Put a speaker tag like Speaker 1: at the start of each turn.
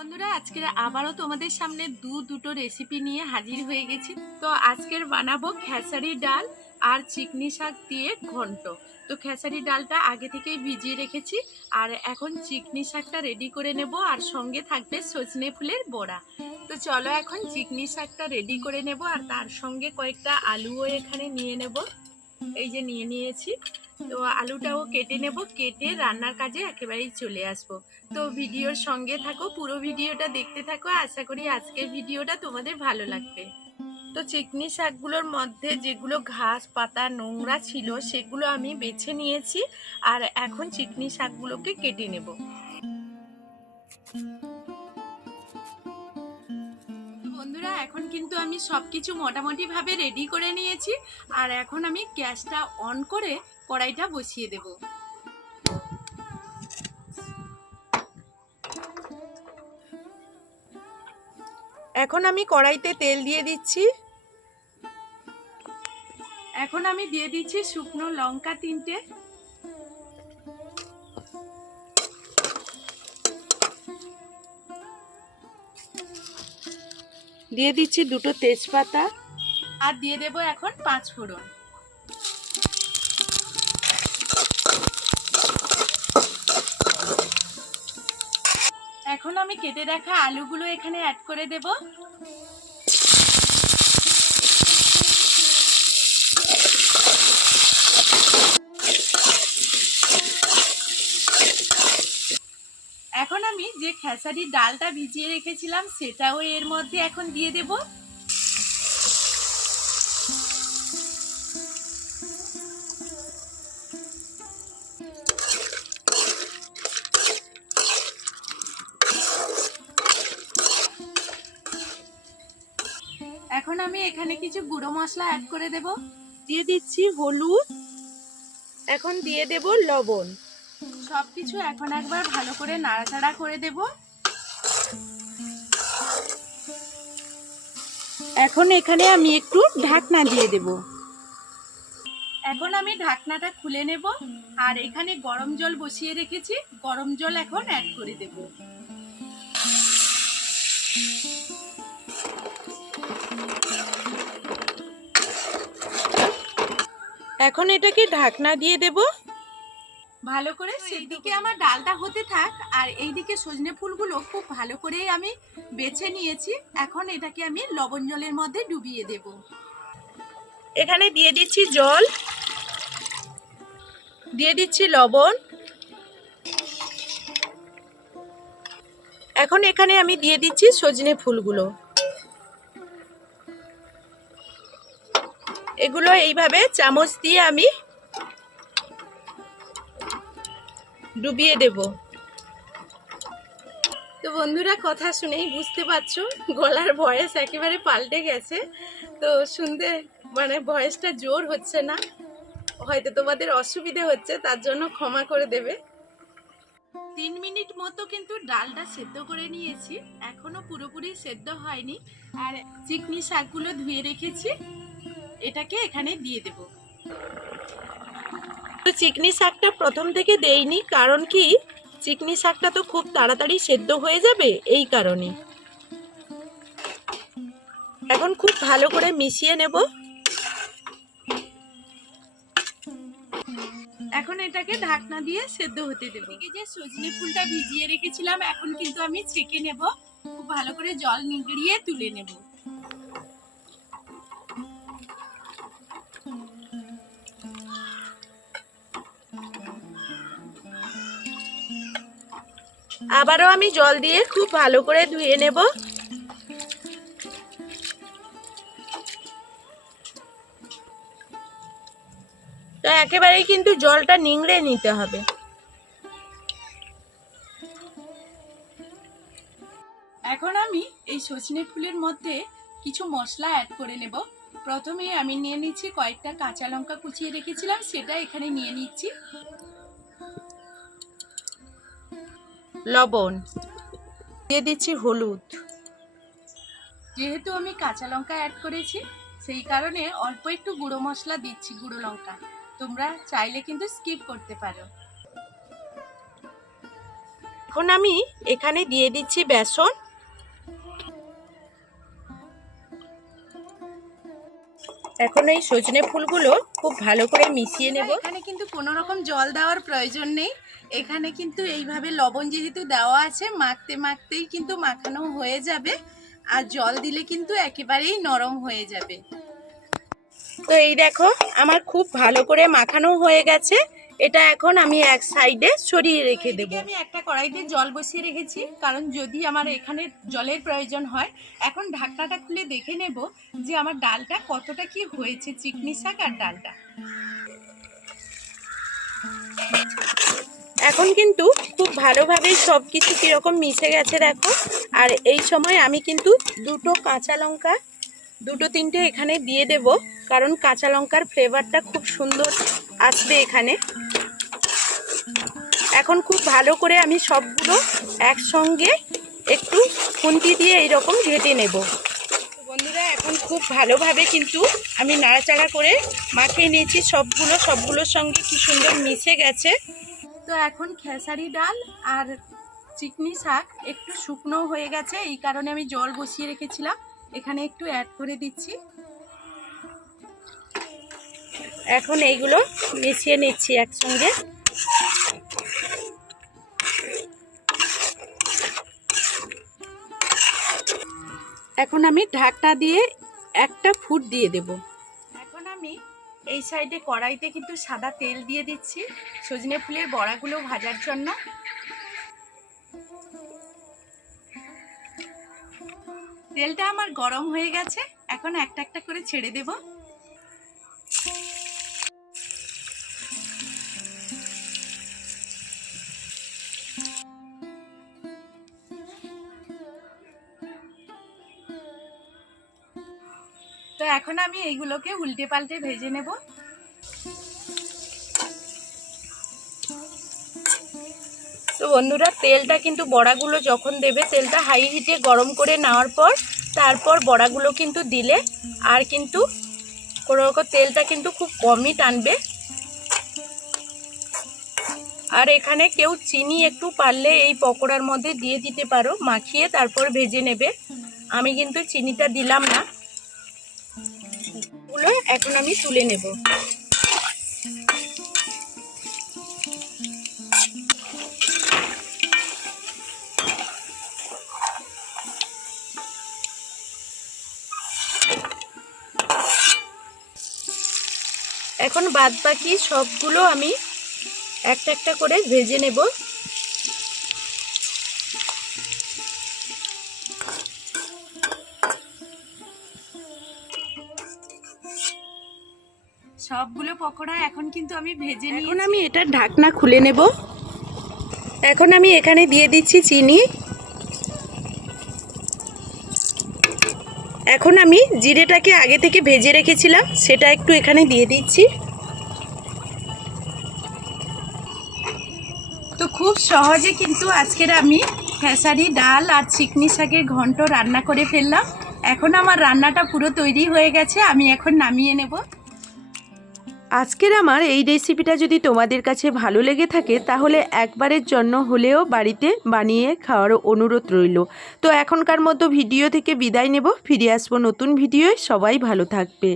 Speaker 1: বন্ধুরা, আজকের আবারও তোমাদের সামনে দু দুটো রেসিপি নিয়ে হাজির হয়ে গেছি। তো আজকের বানাবো খেসারি ডাল আর চিকনি শাক দিয়ে ঘন্ট। তো খেসারি ডালটা আগে থেকেই ভিজিয়ে রেখেছি আর এখন চিকনি শাকটা রেডি করে নেব আর সঙ্গে থাকবে সজনে ফুলের বড়া। তো চলো এখন চিকনি শাকটা রেডি করে নেব আর তার সঙ্গে কয়েকটা আলুও এখানে নিয়ে নেব। এই যে নিয়ে নিয়েছি। তো আলুটাও কেটে নেব, কেটে রান্নার কাজে একেবারেই চলে আসব। তো ভিডিওর সঙ্গে থাকো, পুরো ভিডিওটা দেখতে থাকো, আশা করি আজকের ভিডিওটা তোমাদের ভালো লাগবে। তো চিকনি শাকগুলোর মধ্যে যেগুলো ঘাস, পাতা, নোংরা ছিল, সেগুলো আমি বেছে নিয়েছি আর এখন চিকনি শাকগুলোকে কেটে নেব। বন্ধুরা, এখন কিন্তু আমি সব কিছু মোটামুটিভাবে রেডি করে নিয়েছি আর এখন আমি গ্যাসটা অন করে কড়াইটা বসিয়ে দেবো। এখন আমি কড়াইতে তেল দিয়ে দিচ্ছি। এখন আমি দিয়ে দিচ্ছি শুকনো লঙ্কা তিনটে। দিয়ে দিচ্ছি দুটো তেজপাতা। আর দিয়ে দেব এখন পাঁচ ফোড়ন। আমি কেটে রাখা আলুগুলো এখানে অ্যাড করে দেব। এখন আমি যে খেসারির ডালটা ভিজিয়ে রেখেছিলাম, সেটাও এর মধ্যে এখন দিয়ে দেব। এখন আমি এখানে কিছু গুঁড়ো মশলা অ্যাড করে দেব। দিয়ে দিচ্ছি হলুদ। এখন দিয়ে দেব লবণ। সব কিছু এখন একবার ভালো করে নাড়াচাড়া করে দেব। এখন এখানে আমি একটু ঢাকনা দিয়ে দেব। এখন আমি ঢাকনাটা খুলে নেব। আর এখানে গরম জল বসিয়ে রেখেছি। গরম জল এখন অ্যাড করে দেব। এখন এটাকে ঢাকনা দিয়ে দেব। ভালো করে সেদিকে আমার ডালটা হতে থাক আর এইদিকে সজনে ফুলগুলো খুব ভালো করেই আমি বেছে নিয়েছি। এখন এটাকে আমি লবণ জলের মধ্যে ডুবিয়ে দেব। এখানে দিয়ে দিচ্ছি জল দিয়ে দিচ্ছি লবণ। এখন এখানে আমি দিয়ে দিচ্ছি সজনে ফুলগুলো। এগুলো এইভাবে চামচ দিয়ে আমি ডুবিয়ে দেব। তো বন্ধুরা, কথা শুনেই বুঝতে পারছ, গলার ভয়েস একেবারে পাল্টে গেছে। তো শুনতে মানে ভয়েসটা জোর হচ্ছে না। হয়তো তোমাদের অসুবিধে হচ্ছে, তার জন্য ক্ষমা করে দেবে। তিন মিনিট মতো কিন্তু ডালটা সেদ্ধ করে নিয়েছি। এখনও পুরোপুরি সেদ্ধ হয়নি। আর চিকনি শাকগুলো ধুয়ে রেখেছি। এটাকে এখানে দিয়ে দেব। তো চিকনি শাকটা প্রথম থেকে দেইনি কারণ কি? চিকনি শাকটা তো খুব তাড়াতাড়ি সেদ্ধ হয়ে যাবে এই কারণে এখন খুব ভালো করে মিশিয়ে নেব। এখন এটাকে ঢাকনা দিয়ে সেদ্ধ হতে দেব। যে সজনে ফুলটা ভিজিয়ে রেখেছিলাম এখন কিন্তু আমি ছেঁকে নেব। খুব ভালো করে জল নিগড়িয়ে তুলে নেব। আবারও আমি জল দিয়ে খুব ভালো করে ধুয়ে নেব। তো একেবারেই কিন্তু জলটা নিংড়ে নিতে হবে। এখন আমি এই সজনে ফুলের মধ্যে কিছু মশলা অ্যাড করে নেব। প্রথমে আমি নিয়ে নিচ্ছি কয়েকটা কাঁচা লঙ্কা কুচিয়ে রেখেছিলাম, সেটা এখানে নিয়ে নিচ্ছি। লবণ। দিয়ে দিচ্ছি হলুদ। যেহেতু আমি কাঁচা লঙ্কা অ্যাড করেছি সেই কারণে অল্প একটু গুঁড়ো মশলা দিচ্ছি গুঁড়ো লঙ্কা। তোমরা চাইলে কিন্তু স্কিপ করতে পারো। এখন আমি এখানে দিয়ে দিচ্ছি বেসন। এখন এই সজনে ফুলগুলো খুব ভালো করে মিশিয়ে নেব। এখানে কিন্তু কোনো রকম জল দেওয়ার প্রয়োজন নেই। এখানে কিন্তু এইভাবে লবণ যেহেতু দেওয়া আছে মাখতে মাখতেই কিন্তু মাখানো হয়ে যাবে। আর জল দিলে কিন্তু একেবারেই নরম হয়ে যাবে। তো এই দেখো আমার খুব ভালো করে মাখানো হয়ে গেছে। এটা এখন আমি এক সাইডে সরিয়ে রেখে দেবো। আমি একটা কড়াইতে জল বসিয়ে রেখেছি কারণ যদি আমার এখানে জলের প্রয়োজন হয় এখন ঢাকনাটা খুলে দেখে নেব যে আমার ডালটা কতটা কি হয়েছে চিকনি শাক আর ডালটা। এখন কিন্তু খুব ভালোভাবে সব কিছু কীরকম মিশে গেছে দেখো। আর এই সময় আমি কিন্তু দুটো কাঁচা লঙ্কা দুটো তিনটে এখানে দিয়ে দেব কারণ কাঁচা লঙ্কার ফ্লেভারটা খুব সুন্দর আসবে এখানে। এখন খুব ভালো করে আমি সবগুলো একসঙ্গে একটু খুন্তি দিয়ে এইরকম ঘেটে নেব। বন্ধুরা, এখন খুব ভালোভাবে কিন্তু আমি নাড়াচাড়া করে মাখিয়ে নিয়েছি সবগুলো, সবগুলোর সঙ্গে কি সুন্দর মিশে গেছে। তো এখন খেসারি ডাল আর চিকনি শাক একটু শুকনো হয়ে গেছে, এই কারণে আমি জল বসিয়ে রেখেছিলাম। এখানে একটু অ্যাড করে দিচ্ছি। এখন এইগুলো মিশিয়ে নিচ্ছি একসঙ্গে। এখন আমি ঢাকটা দিয়ে একটা ফুট দিয়ে দেব। এখন আমি এই সাইডে কড়াইতে কিন্তু সাদা তেল দিয়ে দিচ্ছি, সজনে ফুলের বড়াগুলো ভাজার জন্য। তেলটা আমার গরম হয়ে গেছে, এখন একটা একটা করে ছেড়ে দেব। তো এখন আমি এইগুলোকে উল্টে পাল্টে ভেজে নেব। তো বন্ধুরা, তেলটা কিন্তু বড়াগুলো যখন দেবে, তেলটা হাই হিটে গরম করে নেওয়ার পর, তারপর বড়াগুলো কিন্তু দিলে আর কিন্তু কোনো রকম তেলটা কিন্তু খুব কমই টানবে। আর এখানে কেউ চিনি একটু পারলে এই পকোড়ার মধ্যে দিয়ে দিতে পারো, মাখিয়ে তারপর ভেজে নেবে। আমি কিন্তু চিনিটা দিলাম না। গুলো এখন আমি তুলে নেব। এখন বাদ বাকি সবগুলো আমি একটা একটা করে ভেজে নেব। সবগুলো পকোড়া এখন কিন্তু আমি ভেজে নিই এখন আমি এটা ঢাকনা খুলে নেব। এখন আমি এখানে দিয়ে দিচ্ছি চিনি। এখন আমি জিরেটাকে আগে থেকে ভেজে রেখেছিলাম সেটা একটু এখানে দিয়ে দিচ্ছি। তো খুব সহজে কিন্তু আজকের আমি খেসারি ডাল আর চিকনি শাকের ঘন্ট রান্না করে ফেললাম। এখন আমার রান্নাটা পুরো তৈরি হয়ে গেছে আমি এখন নামিয়ে নেব।
Speaker 2: আজকের আমার এই রেসিপিটা যদি তোমাদের কাছে ভালো লেগে থাকে, তাহলে একবারের জন্য হলেও বাড়িতে বানিয়ে খাওয়ারও অনুরোধ রইল। তো এখনকার মতো ভিডিও থেকে বিদায় নেব। ফিরে আসব নতুন ভিডিওয় সবাই ভালো থাকবে।